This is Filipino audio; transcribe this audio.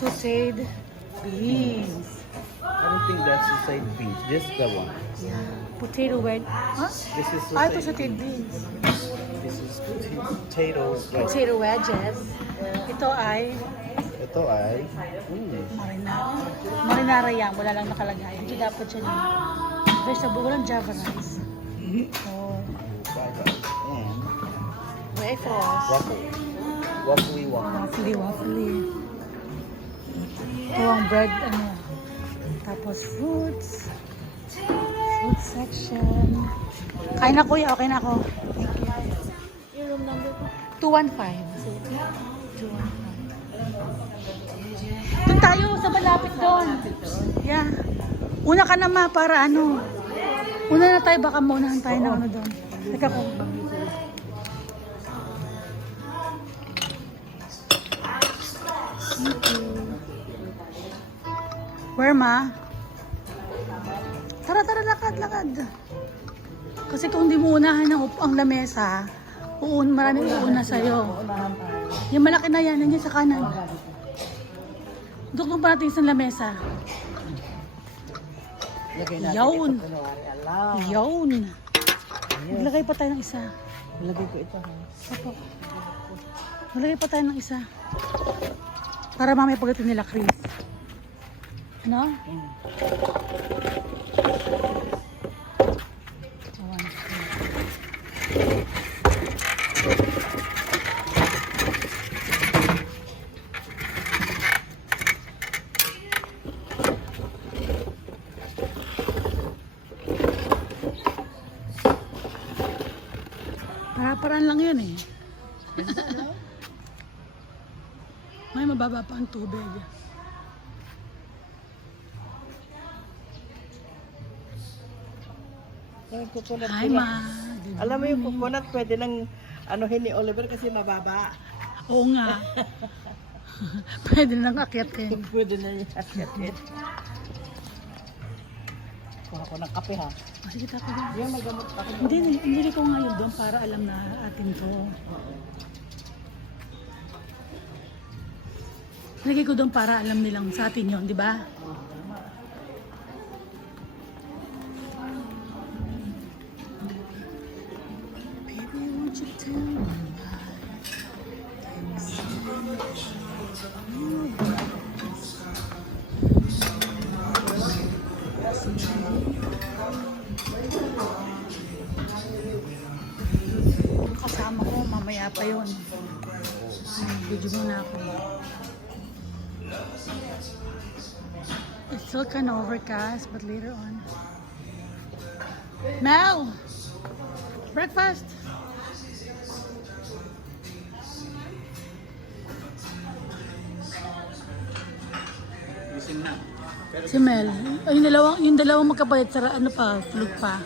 sauteed beans. I don't think that's the side beans. This is the one. Yeah. Potato wedge. Huh? This is Ah, ito sauteed sauteed beans. This is potatoes. Right. Potato wedges. Ito ay Ito ay marinara. Marinara yan. Wala lang nakalagay. Hindi dapat siya ng vegetable. Walang java rice. Oh. fried rice and Wafers. waffle. Waffly waffle. Waffly, waffly. Ito ang bread, ano. Tapos fruits. Fruit section. Kain na kuya. Okay na ako. Thank you. Yung room number ko? 215. 215. Doon tayo sa malapit doon. Yeah. Una ka na ma para ano. Una na tayo. Baka maunahan tayo ng ano doon. Teka ko. Where ma? Tara, tara, lakad, lakad. Kasi kung di mo unahan ang lamesa, maraming uuna sa'yo. Yung malaki na yan, nandiyan sa kanan. Dukduk pa natin sa lamesa. Yawn. Yawn. Maglagay pa tayo ng isa. Lagay ko ito ha. Opo. Maglagay pa tayo ng isa. Para mamaya pagdating nila, Chris. Ano? Para-paraan lang yun eh. May mababa pa ang tubig. Hi ma. Alam mo yung coconut, pwede nang anuhin ni Oliver kasi mababa. Oo nga. Pwede nang akyatin. Pwede na niya akyatin. Kuha ko ng kape ha. Sige tapo ba? Yung magamot ako. Hindi ko ngayon doon para alam na atin to. Lagay ko doon para alam nilang sa atin yun, di ba? Baby, won't you tell me kasama ko, mamaya pa yun. Video muna ako. It's still kind of overcast, but later on. Mel! Breakfast! Gising na. Si Mel. Ay, yung dalawang magkapalit sa ano pa, tulog pa.